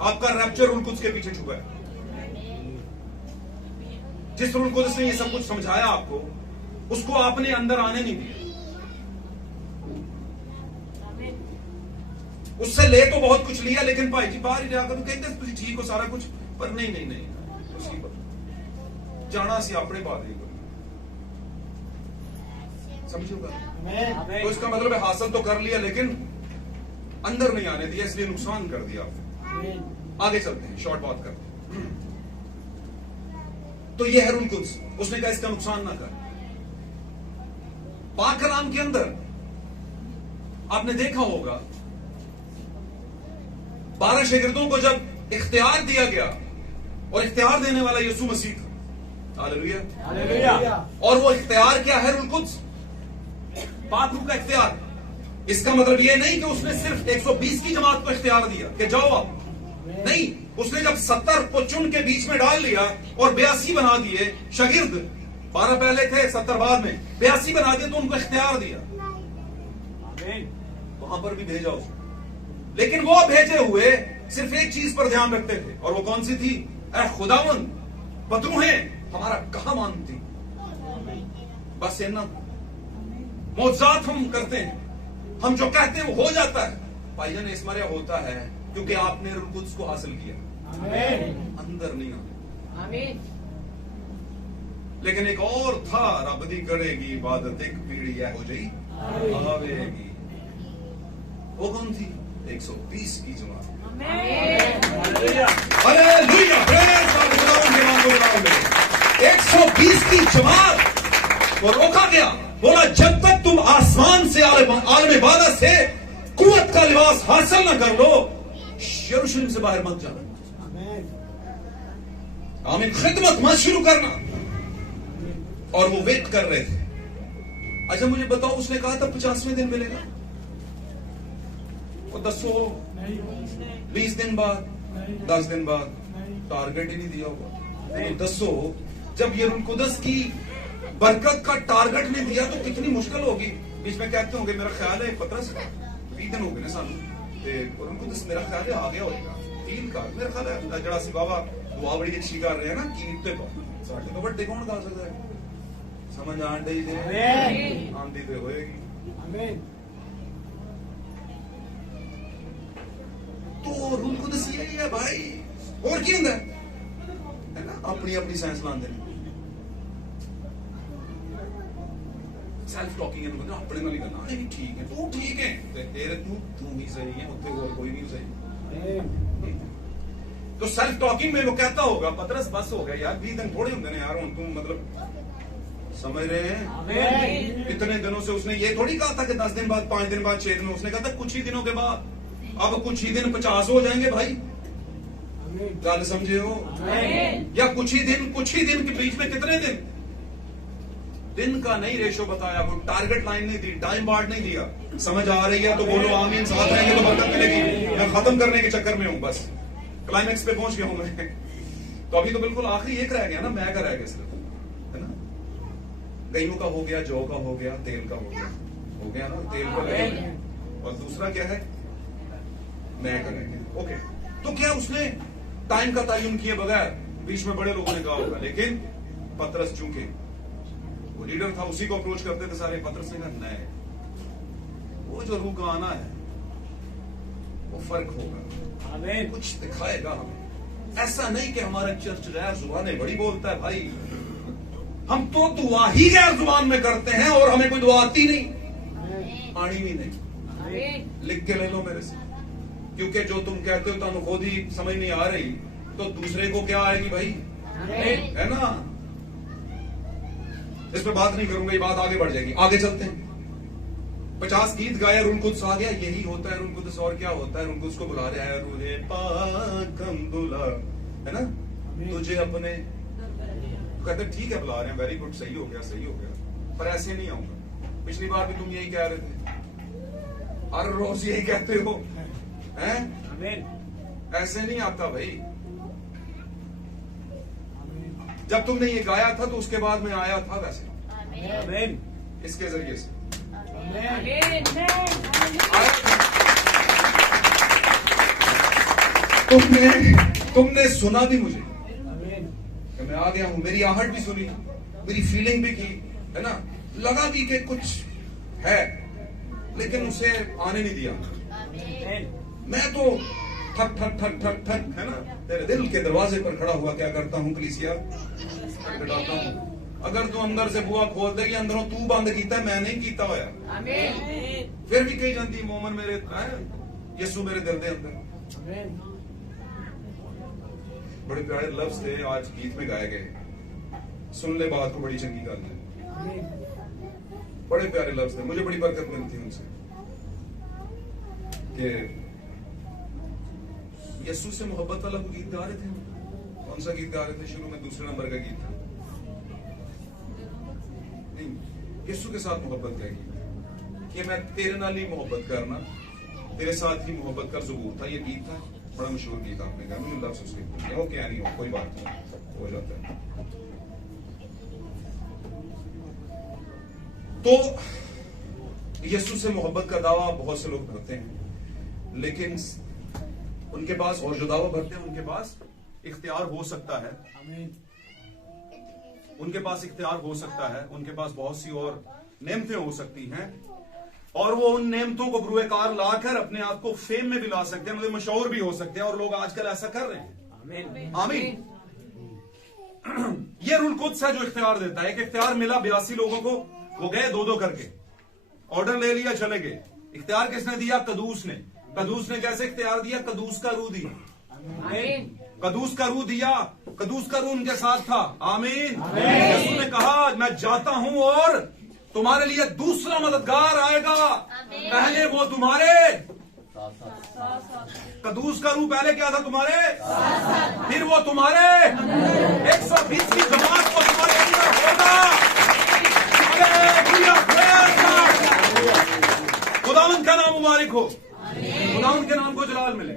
आपका rapture rule कुछ के पीछे छुपा है। जिस रूल कुछ ने ये सब कुछ समझाया आपको, उसको आपने अंदर आने नहीं दिया। उससे ले तो बहुत कुछ लिया, लेकिन भाई जी बाहर ही जाकर तो कहते तुम ठीक हो सारा कुछ, पर नहीं नहीं नहीं उसी पर जाना सी अपने बात ही समझोगा। तो इसका मतलब है हासिल तो कर लिया लेकिन अंदर नहीं आने दिया, इसलिए नुकसान कर दिया आपने। आगे चलते हैं, शॉर्ट बात करते हैं। तो यह है रूल कुद्स, उसने कहा इसका नुकसान ना कर। पाक कलाम के अंदर आपने देखा होगा 12 शागिर्दों को जब इख्तियार दिया गया, और इख्तियार देने वाला यीशु मसीह था। Hallelujah hallelujah. और वो इख्तियार क्या है? रूल कुद्स, पाक रूह का इख्तियार। इसका मतलब यह नहीं कि उसने सिर्फ 120 की जमात को इख्तियार दिया कि जाओ आप, नहीं। उसने जब 70 को चुन के बीच में डाल लिया और 82 बना दिए शागिर्द, 12 पहले थे 70 बाद में, 82 बना दिए, तो उनको इख्तियार दिया। वहां पर भी भेजा उसने, लेकिन वो भेजे हुए सिर्फ एक चीज पर ध्यान रखते थे, और वो कौन सी थी? ऐ खुदावन बदरू है हमारा कहां मानती, बस इतना। मौजूद हम करते हैं, हम जो कहते हैं वो हो जाता है। भाईजान इस मारे होता है क्योंकि आपने रूह कुद्स को हासिल किया, अंदर नहीं आया। लेकिन एक और था, रब दी करेगी इबादत एक पीढ़ी हो जाई आवेगी। वो कौन थी? 120 की जमात। Hallelujah, praise God. 120 की जमात को रोका गया, बोला जब तक तुम आसमान से आलम इबादत से कुव्वत का लिबास हासिल न कर लो, यरूशलेम से बाहर मत जाना। आमीन। खिदमत मत शुरू करना। और वो वेट कर रहे थे। अच्छा मुझे बताओ, उसने कहा था 50वें दिन मिलेगा, वो 20 दिन बाद, 10 दिन बाद, टारगेट ही नहीं दिया होगा। तो 10 जब ये रूह कुद्स की बरकत का टारगेट नहीं दिया तो कितनी मुश्किल होगी। बीच में कहते होंगे, मेरा ख्याल है 20 दिन हो गए ना सानू, रूह कुद्स मेरा ख्याल है आ गया होगा 3 का, मेरा ख्याल है जड़ा सी बाबा दुआ बड़ी अच्छी कर रहे हैं ना, कीमते साढ़े तो बड़े कौन गा सकता है, समझ आंदी तो होएगी। तो रूह कुद्स यही है भाई, और की होंगे है ना, अपनी अपनी साइंस लाते हैं, सेल्फ टॉकिंग है, अपने नाल गल्लां भी ठीक है, तू ठीक है, तेरे तू ही सही है, उत्ते और कोई नहीं सही। तो सेल्फ टॉकिंग में वो कहता होगा, पतरस बस हो गया यार, 20 दिन थोड़े होंगे ना यार, तुम मतलब समझ रहे हैं। इतने दिनों से उसने ये थोड़ी कहा था कि 10 दिन बाद, 5 दिन बाद, 6 दिन में, उसने कहा था कुछ ही दिनों के बाद। अब कुछ ही दिन 50 हो जाएंगे भाई, गल समझे हो? या कुछ ही दिन के बीच में कितने दिन का नहीं रेशो बताया, वो टारगेट लाइन नहीं दी, टाइम बार्ड नहीं दिया। समझ आ रही है तो बोलो आमीन, साथ रहेंगे तो बरकत मिलेगी। मैं खत्म करने के चक्कर में हूं, बस क्लाइमेक्स पे पहुंच गया हूं मैं। तो अभी तो बिल्कुल आखिरी एक रह गया ना, मैं का रह गया सिर्फ, है ना। गईयों का हो गया, जौ का हो गया, तेल का हो गया ना, तेल को लगे, और दूसरा क्या है, मैं का रह गया। ओके, तो क्या उसने टाइम का तयन किए बगैर, बीच में बड़े लोगों ने कहा होगा, लेकिन पतरस चूंकि वो लीडर था, उसी को अप्रोच करते थे सारे। पतरस ने कहा नहीं, वो जो रूह का आना है वो फर्क होगा, हमें कुछ दिखाएगा हमें। ऐसा नहीं कि हमारा चर्च गैर जुबानें बड़ी बोलता है भाई, हम तो दुआ ही गैर जुबान में करते हैं और हमें कोई दुआ आती नहीं, आनी भी नहीं। लिख के ले लो मेरे से, क्योंकि जो तुम कहते हो तुम खुद ही समझ नहीं आ रही, तो दूसरे को क्या आएगी भाई, है ना। इस पे बात नहीं करूंगा, ये बात आगे बढ़ जाएगी। आगे चलते हैं। 50 गीत गाया, रूह कुद्स आ गया। यही होता है रूह कुद्स, और क्या होता है? रूह कुद्स को बुला रहा है, रूहे पाक हम बुला, है ना, तुझे अपने। कहते ठीक है बुला रहे हैं, वेरी गुड, सही हो गया, पर ऐसे नहीं आऊंगा। पिछली बार भी तुम यही कह रहे थे, हर रोज यही कहते हो, हैं? ऐसे नहीं आता भाई। जब तुमने ये गाया था तो उसके बाद में आया था वैसे, इसके जरिए से आया था। तुमने सुना भी मुझे कि मैं आ गया हूं, मेरी आहट भी सुनी, मेरी फीलिंग भी की, है ना, लगा भी कि कुछ है, लेकिन उसे आने नहीं दिया। मैं तो ठक ठक ठक ठक ठक, है ना, तेरे दिल के दरवाजे पर खड़ा हुआ क्या करता हूं कलीसिया, खटखटाता हूं। अगर तू अंदर से बुआ खोल देगी, अंदरों तू बंद कीता, मैं नहीं कीता होया, फिर भी कही जाती मोमन मेरे यीशु मेरे दिल दे अंदर। बड़े प्यारे लफ्ज थे, आज गीत में गाए गए, सुन ले बात को बड़ी चंगी गल है। बड़े प्यारे लफ्ज थे, मुझे बड़ी बरकत मिलती उनसे कि यीशु से मोहब्बत वाला गीत गा रहे थे। कौन सा गीत गा रहे थे? शुरू में दूसरे नंबर का गीत था, नहीं, यीशु के साथ मोहब्बत का गीत कि मैं तेरे नाल ही मोहब्बत करना, तेरे साथ ही मोहब्बत कर ज़बूर था, ये गीत था, बड़ा मशहूर गीत आपने गाया। मुझे लफ्ज उसके हो क्या नहीं हो, कोई बात नहीं, हो जाता है। तो यीशु से मोहब्बत का दावा बहुत से लोग भरते हैं, लेकिन उनके पास, और जो दावा भरते हैं उनके पास इख्तियार हो सकता है, उनके पास इख्तियार हो सकता है, उनके पास बहुत सी और नेमतें हो सकती हैं, और वो उन नेमतों को बरूएकार लाकर अपने आप को फेम में भी ला सकते हैं, मतलब मशहूर भी हो सकते हैं, और लोग आजकल ऐसा कर रहे हैं। आमीन। ये रूल कुद्स है जो इख्तियार देता है। एक इख्तियार मिला 82 लोगों को, वो गए 2-2 करके, ऑर्डर ले लिया, चले गए। इख्तियार किसने दिया? कदूस ने। कदूस ने कैसे इख्तियार दिया? कदूस का रूह दिया। कदूस का रूह दिया, कदूस का रूह उनके साथ था। आमीन। यीशु ने कहा मैं जाता हूं और तुम्हारे लिए दूसरा मददगार आएगा, पहले वो तुम्हारे कदूस का रूह पहले क्या था? तुम्हारे, फिर वो तुम्हारे 120 की जमात को तुम्हारे अंदर होगा। खुदावंद का नाम मुबारक हो, खुदावंद के नाम को जलाल मिले।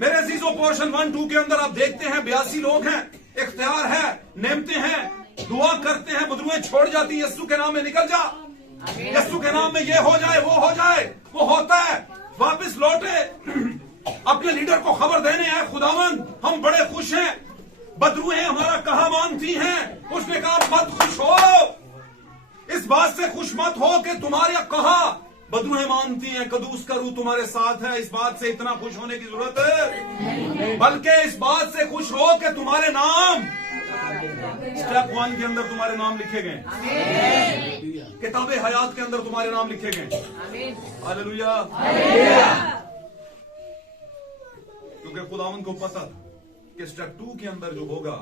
मेरे अजीजों, पोर्शन 1-2 के अंदर आप देखते हैं 82 लोग हैं, इख्तियार है, नेमते हैं, दुआ करते हैं, बदरुएं छोड़ जाती, यीशु के नाम में निकल जा, यीशु के नाम में ये हो जाए, वो हो जाए, वो होता है। वापस लौटे, अपने लीडर को खबर देने आए, खुदावंद हम बड़े खुश हैं, बदरुएं हमारा कहा मानती हैं। उसने कहा मत खुश हो, इस बात से खुश मत हो कि तुम्हारे कहा बदरुएं मानती हैं, कदूस का रूह तुम्हारे साथ है, इस बात से इतना खुश होने की जरूरत है, बल्कि इस बात से खुश हो कि तुम्हारे नाम स्टेप 1 के अंदर तुम्हारे नाम लिखे गए, किताबे हयात के अंदर तुम्हारे नाम लिखे गए। हालेलुया। क्योंकि खुदावंद को पता था कि स्टेप 2 के अंदर जो होगा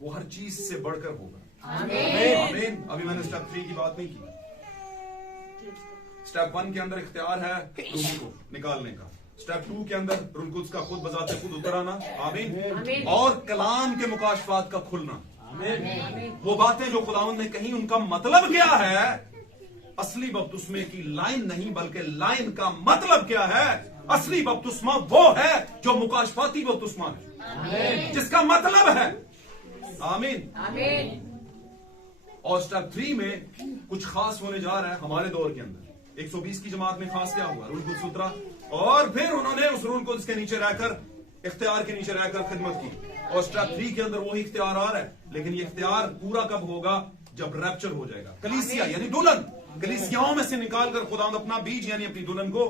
वो हर चीज से बढ़कर होगा। आमीन। अभी मैंने स्टेप 3 की बात नहीं की। स्टेप 1 के अंदर इख्तियार है रूह को निकालने का, स्टेप 2 के अंदर रूह कुद्स का खुद बजाते खुद उतर आना। आमीन। और कलाम के मुकाशफात का खुलना। वो बातें जो खुदावंद ने कही उनका मतलब क्या है? असली बपतिस्मे की लाइन नहीं, बल्कि लाइन का मतलब क्या है? असली बपतिस्मा वो है जो मुकाशफाती बपतिस्मा है, जिसका मतलब है। आमीन। और स्टेप 3 में कुछ खास होने जा रहा है हमारे दौर के अंदर। 120 की जमात में खास क्या हुआ? रूह कुद्स उतरा, और फिर उन्होंने उस रूह कुद्स के नीचे रहकर, इख्तियार के नीचे रहकर खिदमत की। और स्टेप 3 के अंदर वही इख्तियार आ रहा है, लेकिन ये इख्तियार पूरा कब होगा? जब रैप्चर हो जाएगा। कलीसिया यानी दुल्हन, कलीसियाओं में से निकालकर खुदावंद अपना बीज यानी अपनी दुल्हन को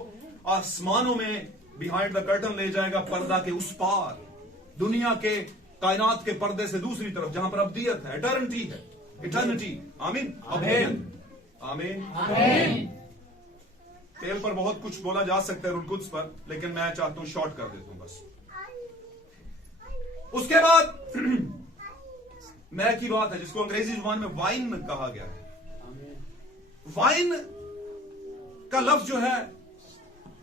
आसमानों में बिहाइंड द कर्टन ले जाएगा, पर्दा के उस पार, दुनिया के कायनात के पर्दे से दूसरी तरफ, जहां पर अब्दियत है, एटर्निटी है, इटर्निटी। आमीन। आमीन। तेल पर बहुत कुछ बोला जा सकता है रूह कुद्स पर, लेकिन मैं चाहता हूं शॉर्ट कर देता हूं बस। उसके बाद मैं की बात है जिसको अंग्रेजी जुबान में वाइन कहा गया है। वाइन का लफ्ज जो है,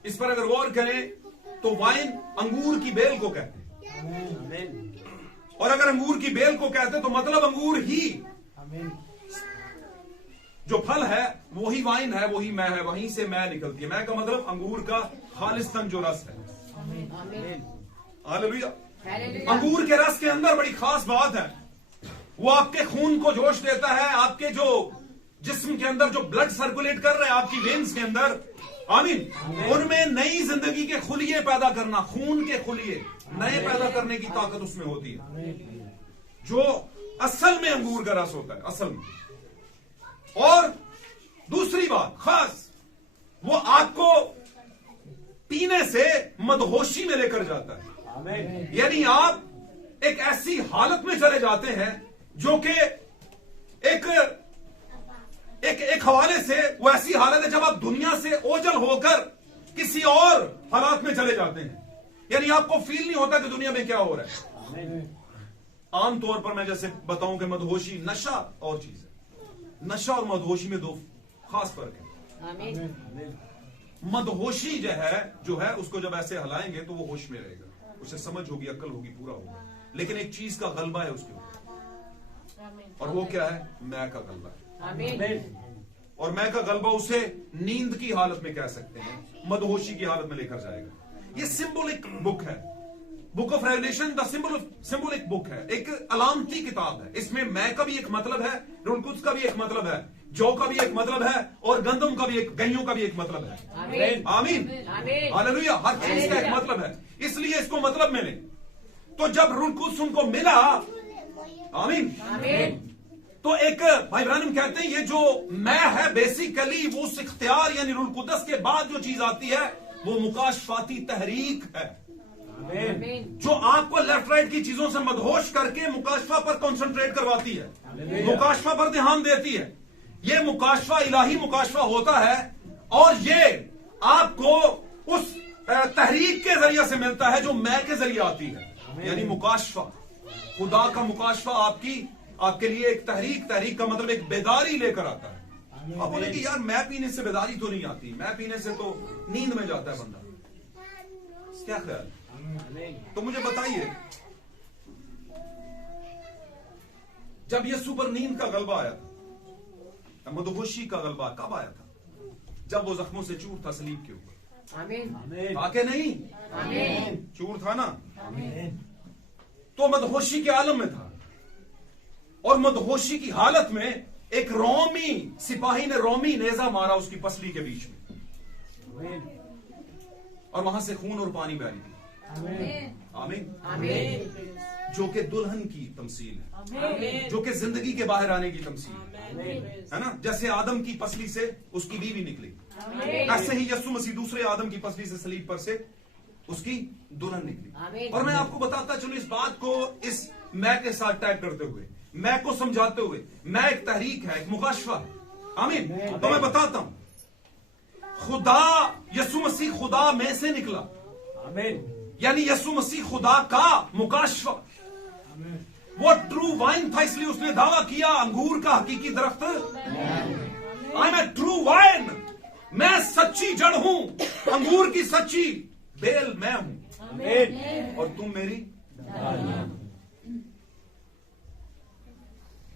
इस पर अगर गौर करें तो वाइन अंगूर की बेल को कहते हैं, और अगर अंगूर की बेल को कहते हैं तो मतलब अंगूर ही जो फल है वही वाइन है, वही मैं है, वहीं से मैं निकलती है। मैं का मतलब अंगूर का खालिस्तन जो रस है। हालेलुया। अंगूर के रस के अंदर बड़ी खास बात है, वो आपके खून को जोश देता है, आपके जो जिस्म के अंदर जो ब्लड सर्कुलेट कर रहा है आपकी वेन्स के अंदर, आमीन। उनमें नई जिंदगी के खुलिये पैदा करना, खून के खुलिये नए पैदा करने की ताकत उसमें होती है, जो असल में अंगूर का रस होता है, असल में। और दूसरी बात खास, वो आपको पीने से मदहोशी में लेकर जाता है। यानी आप एक ऐसी हालत में चले जाते हैं जो कि एक हवाले से वो ऐसी हालत है जब आप दुनिया से ओझल होकर किसी और हालात में चले जाते हैं। यानी आपको फील नहीं होता कि दुनिया में क्या हो रहा है। आमतौर पर मैं जैसे बताऊं कि मदहोशी, नशा और चीज है। नशा और मदहोशी में दो खास फर्क है। मदहोशी जो है उसको जब ऐसे हिलाएंगे तो वो होश में रहेगा, उसे समझ होगी, अक्ल होगी, पूरा होगा। लेकिन एक चीज का गलबा है उसके ऊपर, और वो क्या है? मैं का गलबा है। और मैं का गलबा उसे नींद की हालत में कह सकते हैं, मदहोशी की हालत में लेकर जाएगा। ये सिंबॉलिक बुक है, book of revelation the symbolic book है, एक अलामती किताब है। इसमें मैं का भी एक मतलब है, रूह कुद्स का भी एक मतलब है, जौ का भी एक मतलब है, और गंदम का भी एक, गइयों का भी एक मतलब है। आमीन, हालेलुया। हर चीज का एक मतलब है, इसलिए इसको मतलब मिले। तो जब रूह कुद्स उनको मिला, आमीन, तो एक भाई ब्रानम कहते हैं ये जो मैं है बेसिकली वो उस इख्तियार यानी रूह कुद्स के बाद जो चीज आती है वो मुकाशफाती तहरीक है, जो आपको लेफ्ट राइट की चीजों से मदहोश करके मुकाशफा पर कंसंट्रेट करवाती है, मुकाशफा पर ध्यान देती है। ये मुकाशफा इलाही मुकाशफा होता है, और ये आपको उस तहरीक के जरिए से मिलता है जो मैं के जरिए आती है। यानी मुकाशफा, खुदा का मुकाशफा आपके लिए एक तहरीक का मतलब एक बेदारी लेकर आता है। आप बोले कि यार मैं पीने से बेदारी तो नहीं आती, मैं पीने से तो नींद में जाता है बंदा, क्या ख्याल? तो मुझे बताइए, जब यीशु पर नींद का गलबा आया था, मदहोशी का गलबा कब आया था? जब वो जख्मों से चूर था सलीब के ऊपर, आके नहीं, चूर था ना, तो मदहोशी के आलम में था। और मदहोशी की हालत में एक रोमी सिपाही ने रोमी नेजा मारा उसकी पसली के बीच में, और वहां से खून और पानी बह रही। आमीन। जो कि दुल्हन की तमसील है, जो कि जिंदगी के बाहर आने की तमसील है ना। जैसे आदम की पसली से उसकी बीवी निकली, ऐसे ही यीशु मसीह दूसरे आदम की पसली से सलीब पर से उसकी दुल्हन निकली। और मैं आपको बताता चलूं इस बात को, इस मैं के साथ टैग करते हुए, मैं को समझाते हुए, मैं एक तहरीक है, एक मुकाशफा है। आमीन। तो मैं बताता हूं, खुदा यीशु मसीह खुदा में से निकला, यानी यीशु मसीह खुदा का मुकाशफा। वो ट्रू वाइन था, इसलिए उसने दावा किया अंगूर का हकीकी दरख्त, I am a true vine, मैं सच्ची जड़ हूं, अंगूर की सच्ची बेल मैं हूं, और तुम मेरी।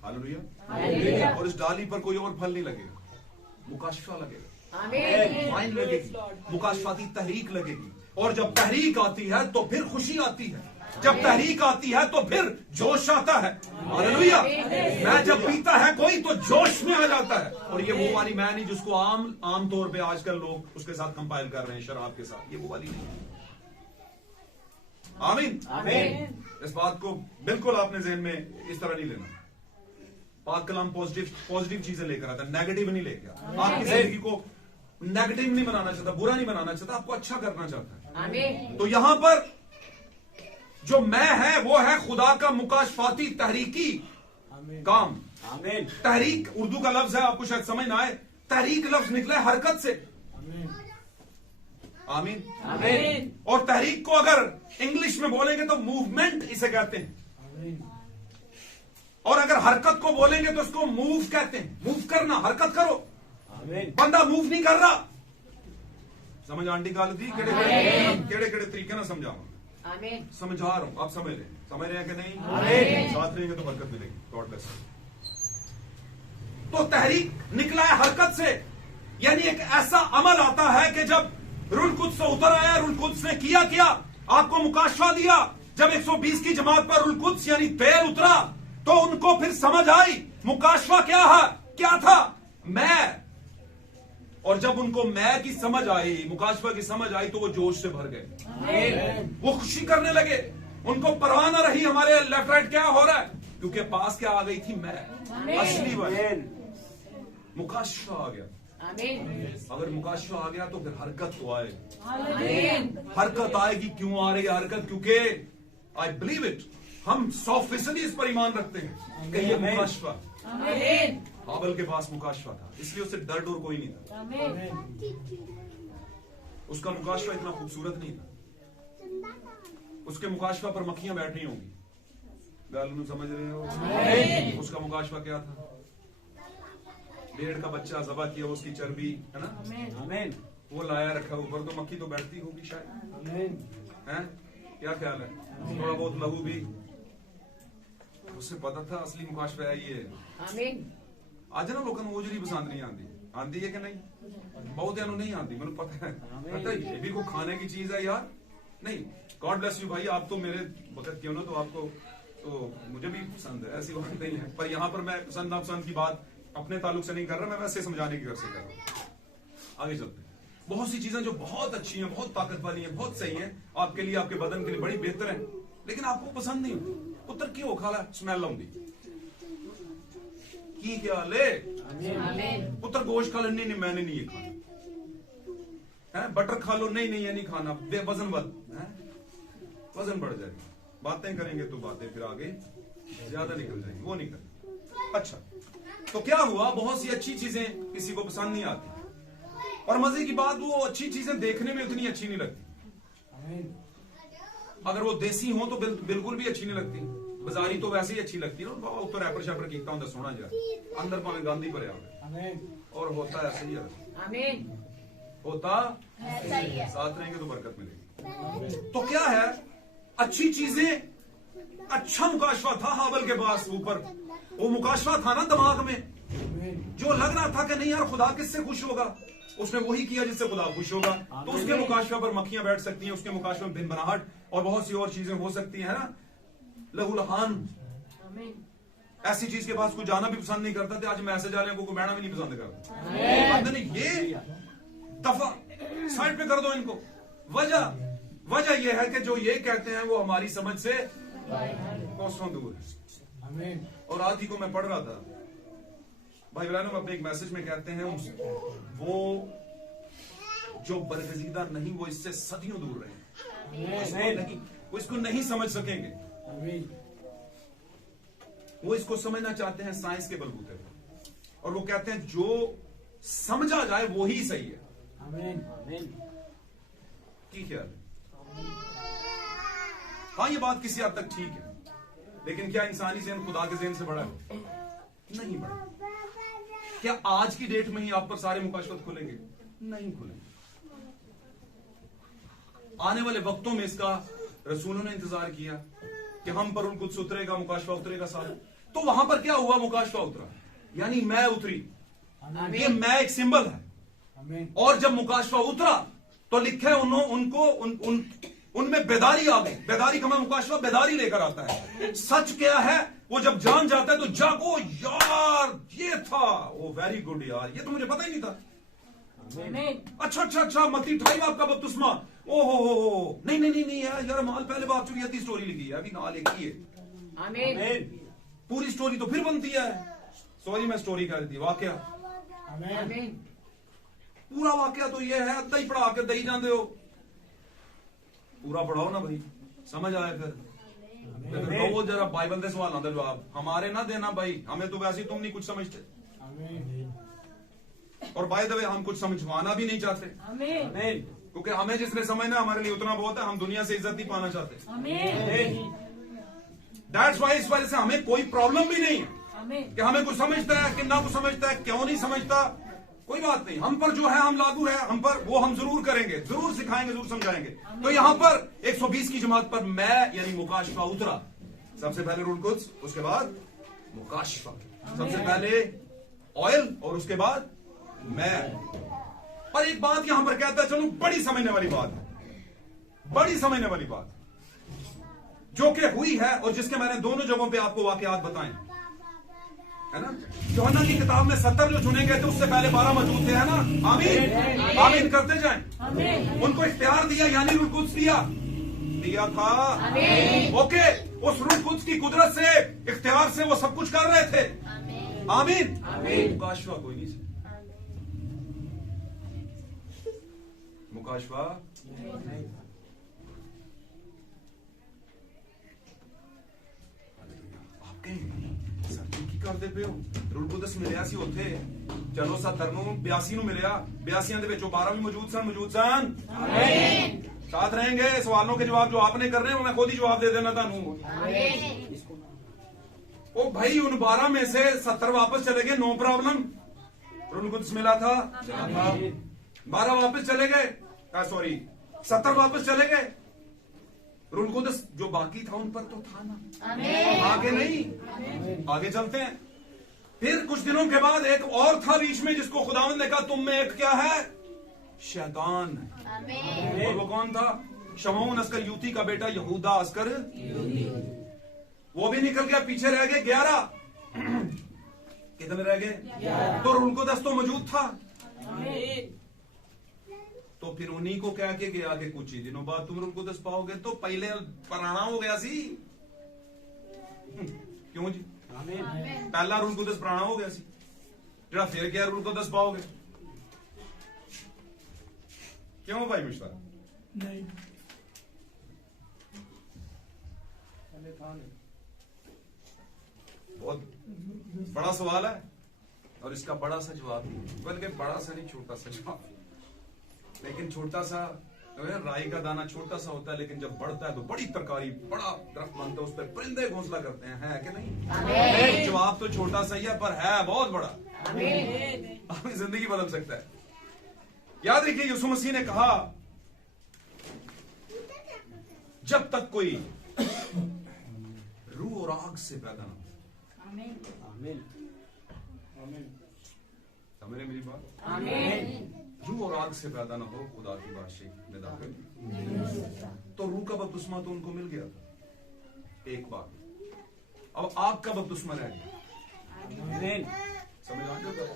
हालेलुया। और इस डाली पर कोई और फल नहीं लगेगा, मुकाशफा लगेगा, वाइन लगेगी, मुकाशफाती तहरीक लगेगी। और जब तहरीक आती है तो फिर खुशी आती है, जब तहरीक आती है तो फिर जोश आता है। हालेलुया। मैं जब पीता है कोई तो जोश में आ जाता है, और ये वो वाली मैं नहीं जिसको आमतौर पे आजकल लोग उसके साथ कंपाइल कर रहे हैं शराब के साथ, ये वो वाली नहीं। आमीन। इस बात को बिल्कुल आपने जहन में इस तरह नहीं लेना। पाक कलाम पॉजिटिव चीजें लेकर आता है, नेगेटिव नहीं लेकर आता। आपकी जिंदगी को नेगेटिव नहीं बनाना चाहता, बुरा नहीं बनाना चाहता, आपको अच्छा करना चाहता है। तो यहां पर जो मैं है वो है खुदा का मुकाशफाती तहरीकी काम। तहरीक उर्दू का लफ्ज है, आपको शायद समझ ना आए, तहरीक लफ्ज निकला है हरकत से। आमीन। और तहरीक को अगर इंग्लिश में बोलेंगे तो मूवमेंट इसे कहते हैं, और अगर हरकत को बोलेंगे तो इसको मूव कहते हैं। मूव करना, हरकत करो, बंदा मूव नहीं कर रहा। समझ आंटी गाल दी केड़े तरीके ना समझाऊंगा, समझा रहा हूं, आप समझ रहे हैं कि नहीं? साथ रहेंगे तो बरकत मिलेगी। God bless. तो तहरीक निकला है हरकत से, यानी एक ऐसा अमल आता है कि जब रूह कुद्स से उतर आया, रूह कुद्स ने किया आपको मुकाशफा दिया। जब 120 की जमात पर रूह कुद्स यानी तेल उतरा तो उनको फिर समझ आई मुकाशफा क्या है, क्या था। मैं और जब उनको मैं की समझ आई, मुकाशफा की समझ आई, तो वो जोश से भर गए, वो खुशी करने लगे, उनको परवाह न रही हमारे लेफ्ट राइट क्या हो रहा है, क्योंकि पास क्या आ गई थी, मैं असली बात, मुकाशफा आ गया। अगर मुकाशफा आ गया तो फिर हरकत तो आएगी, हरकत आएगी। क्यों आ रही है हरकत? क्योंकि आई बिलीव इट, हम 100% इस पर ईमान रखते हैं कि ये मुकाशफा, हाबल के पास मुकाशफा था, इसलिए उसे डर डर कोई नहीं था। उसका मुकाशफा इतना खूबसूरत नहीं था, उसके मुकाशफा पर मक्खियां बैठ रही होंगी, गालू समझ रहे हो? उसका मुकाशफा क्या था? भेड़ का बच्चा ज़बा किया, उसकी चर्बी है ना, वो लाया रखा ऊपर, तो मक्खी तो बैठती होगी शायद, हैं? क्या ख्याल है? थोड़ा बहुत लहू भी, उसे पता था असली मुकाशफा ये है। आज ना लोगों को ओजरी पसंद नहीं आती, आती है कि नहीं? बहुत नहीं आती, मुझे पता है, पता है ये भी कोई खाने की चीज है यार। नहीं, गॉड ब्लेस यू भाई, आप तो मेरे वक्त क्यों ना, तो आपको तो मुझे भी पसंद है, ऐसी बात नहीं है। पर यहाँ पर मैं पसंद नापसंद की बात अपने ताल्लुक से नहीं कर रहा, मैं वैसे समझाने की घर से कर रहा हूँ। आगे चलते हैं। बहुत सी चीजें जो बहुत अच्छी हैं, बहुत ताकत वाली हैं, बहुत सही हैं, आपके लिए, आपके बदन के लिए बड़ी बेहतर है, लेकिन आपको पसंद नहीं हो। पुत्र क्यों खाला स्मेल आउंदी की क्या ले, पुत्र गोश्त खा लो, नहीं मैंने नहीं ये खाना है, बटर खा लो, नहीं ये नहीं खाना, वजन वजन बढ़ जाएगा। बातें करेंगे तो बातें फिर आगे ज्यादा निकल जाएंगी, वो नहीं करेंगे। अच्छा, तो क्या हुआ, बहुत सी अच्छी चीजें किसी को पसंद नहीं आती, और मजे की बात, वो अच्छी चीजें देखने में उतनी अच्छी नहीं लगती। अगर वो देसी हो तो बिल्कुल भी अच्छी नहीं लगती, बाजारी तो वैसे ही अच्छी लगती है ना, ऊपर रैपर शैपर कीता होता सोना जा, अंदर भावे गांधी भरे आवे, और होता ऐसा ही है, होता साथ रहेंगे तो बरकत मिलेगी। तो क्या है, अच्छी चीजें, अच्छा मुकाशफा था हाबल के पास ऊपर, वो मुकाशफा था ना दिमाग में, जो लग रहा था कि नहीं यार खुदा किससे खुश होगा, उसने वही किया जिससे खुदा खुश होगा। तो उसके मुकाशफा पर मक्खियां बैठ सकती हैं, उसके मुकाशफा में भिनभनाहट और बहुत सी और चीजें हो सकती हैं ना, लहूलहान। ऐसी चीज के पास कोई जाना भी पसंद नहीं करता थे, आज मैसेज वाले को बैठना भी नहीं पसंद करता। ये दफा साइड पे कर दो इनको। वजह यह है कि जो ये कहते हैं वो हमारी समझ से कोसों दूर है। और आज ही को मैं पढ़ रहा था, भाई बहनों, अपने एक मैसेज में कहते हैं वो जो बरगजीदा नहीं, वो इससे सदियों दूर रहे, वो इसको नहीं समझ सकेंगे, वो इसको समझना चाहते हैं साइंस के बलबूते पर, और वो कहते हैं जो समझा जाए वो ही सही है। की ख्याल? हाँ, ये बात किसी हद तक ठीक है, लेकिन क्या इंसानी ज़हन खुदा के ज़हन से बड़ा है? नहीं बड़ा। क्या आज की डेट में ही आप पर सारे मुकाशफत खुलेंगे? नहीं खुलेंगे। आने वाले वक्तों में इसका रसूलों ने इंतजार किया कि हम पर कुछ उतरेगा, मुकाशफा उतरेगा सारा। तो वहां पर क्या हुआ? मुकाशफा उतरा, यानी मैं उतरी। ये मैं एक सिंबल है, और जब मुकाशफा उतरा तो लिखा है उनमें बेदारी आ गई। बेदारी का मुकाशफा बेदारी लेकर आता है। सच क्या है? वो जब जान जाता है तो जागो यार, ये था वो, वेरी गुड यार, ये तो मुझे पता ही नहीं था। अच्छा, मत्ती 28 बाब का बपतिस्मा, ओहो, नहीं यार माल पहले बाप चुकी आती स्टोरी लिखी है, अभी नाल एक ही है। पूरी स्टोरी तो फिर बनती है। सॉरी, मैं स्टोरी कह रही थी, वाकया। पूरा वाकया तो ये है, अद्धा ही पढ़ा के दही जाते हो। पूरा पढ़ाओ ना भाई, समझ आए फिर कहो जरा बाइबल के सवालों का जवाब हमारे ना देना भाई, हमें तो वैसे तुम नहीं कुछ समझते, और बाय द वे हम कुछ समझवाना भी नहीं चाहते, क्योंकि हमें जिसने समझना हमारे लिए उतना बहुत है। हम दुनिया से इज्जत नहीं पाना चाहते। दैट्स वाई इस वजह से हमें कोई प्रॉब्लम भी नहीं कि हमें कुछ समझता है कि ना कुछ समझता है, क्यों नहीं समझता, कोई बात नहीं। हम पर जो है हम लागू है, हम पर वो हम जरूर करेंगे, जरूर सिखाएंगे, जरूर समझाएंगे। तो यहां पर 120 की जमात पर मैं यानी मुकाशफा उतरा। सबसे पहले रूल कुद्स, उसके बाद मुकाशफा, सबसे पहले ऑयल और उसके बाद मैं। पर एक बात यहां पर कहता है, चलो बड़ी समझने वाली बात है, बड़ी समझने वाली बात जो कि हुई है और जिसके मैंने दोनों जगहों पे आपको वाकयात बताए, है ना। यूहन्ना की किताब में 70 जो चुने गए थे उससे पहले 12 मौजूद थे, है ना? आमीन आमीन करते जाएं। उनको इख्तियार दिया, यानी रूह कुद्स दिया था। ओके, उस रूह कुद्स की कुदरत से, इख्तियार से वो सब कुछ कर रहे थे। आमीन। मुकाशवा कोई नहीं, मुकाशवा ਕਰਦੇ ਪਏ ਹੋ। ਰੂਲ ਕੁਦਸ ਮਿਲਿਆ ਸੀ ਉੱਥੇ, ਚਲੋ 70 ਨੂੰ 82 ਨੂੰ ਮਿਲਿਆ, 82 ਦੇ ਵਿੱਚੋਂ 12 ਵੀ ਮੌਜੂਦ ਸਨ ਆਮੀਨ। साथ रहेंगे। सवालों के जवाब जो आपने कर रहे हैं वो मैं खुद ही जवाब दे देना तानू। ओ भाई, उन 12 में से 70 वापस चले गए, नो प्रॉब्लम, रूल कुदस मिला था। 12 वापस चले गए, सॉरी 70 वापस चले गए, रूल कुदस जो बाकी था उन पर तो था ना, आगे नहीं। आगे चलते हैं। फिर कुछ दिनों के बाद एक और था बीच में जिसको खुदावंद ने कहा तुम में एक क्या है, शैतान। और वो कौन था? शमौन अस्कर यूती का बेटा यहूदा अस्कर, वो भी निकल गया, पीछे रह गए 11। कितने रह गए? तो रूल कुदस तो मौजूद था। तो फिर उन्हीं को कह के गया कि कुछ ही दिनों बाद तुम रूल कुदस पाओगे। तो पहले पुराना हो गया सी, क्यों जी? पहला रूल कुदस पुराना हो गया सी, जरा फिर क्या रूल कुदस पाओगे? क्यों भाई मिश्रा? नहीं, बहुत बड़ा सवाल है और इसका बड़ा सा जवाब, बल्कि बड़ा सा नहीं, छोटा सा जवाब। लेकिन छोटा सा, राई का दाना छोटा सा होता है, लेकिन जब बढ़ता है तो बड़ी तरकारी, बड़ा दरख्त बनता है, उस पर परिंदे घोंसला करते हैं, है कि नहीं? जवाब तो छोटा सा ही है पर है बहुत बड़ा, आपकी जिंदगी बदल सकता है। याद रखिए, यीशु मसीह ने कहा जब तक कोई रूह और आग से पैदा ना हो। आमीन। समझ मेरी बात? आमीन। रूह और आग से पैदा ना हो, खुदा की बादशाही में दाखिल। तो रूह का बपतिस्मा तो उनको मिल गया था एक बार, अब आग का बपतिस्मा रह गया। समझ आ गया?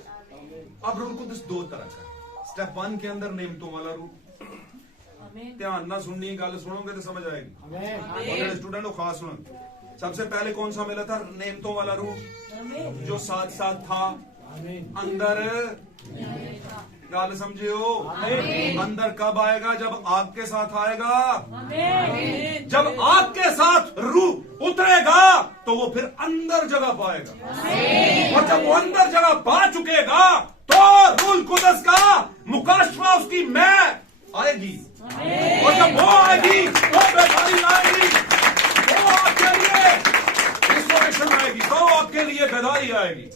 अब रूह कुदस दो तरह का। स्टेप 1 के अंदर नेमतों वाला रूह, ध्यान ना सुननी, गल सुनोगे तो समझ आएगी। स्टूडेंट खास सुनो। सबसे पहले कौन सा मिला था? नेमतों वाला रूह, जो साथ साथ था अंदर। गल समझे हो? अंदर कब आएगा? जब आग के साथ आएगा। जब आग के साथ रूह उतरेगा तो वो फिर अंदर जगह पाएगा, और जब वो अंदर जगह पा चुकेगा तो रूह कुदस का मुकाशवा, उसकी मैं आएगी, और जब वो आएगी तो बेदारी आएगी, वो आपके लिए रिस्टोरेशन आएगी, तो आपके लिए बेदारी आएगी।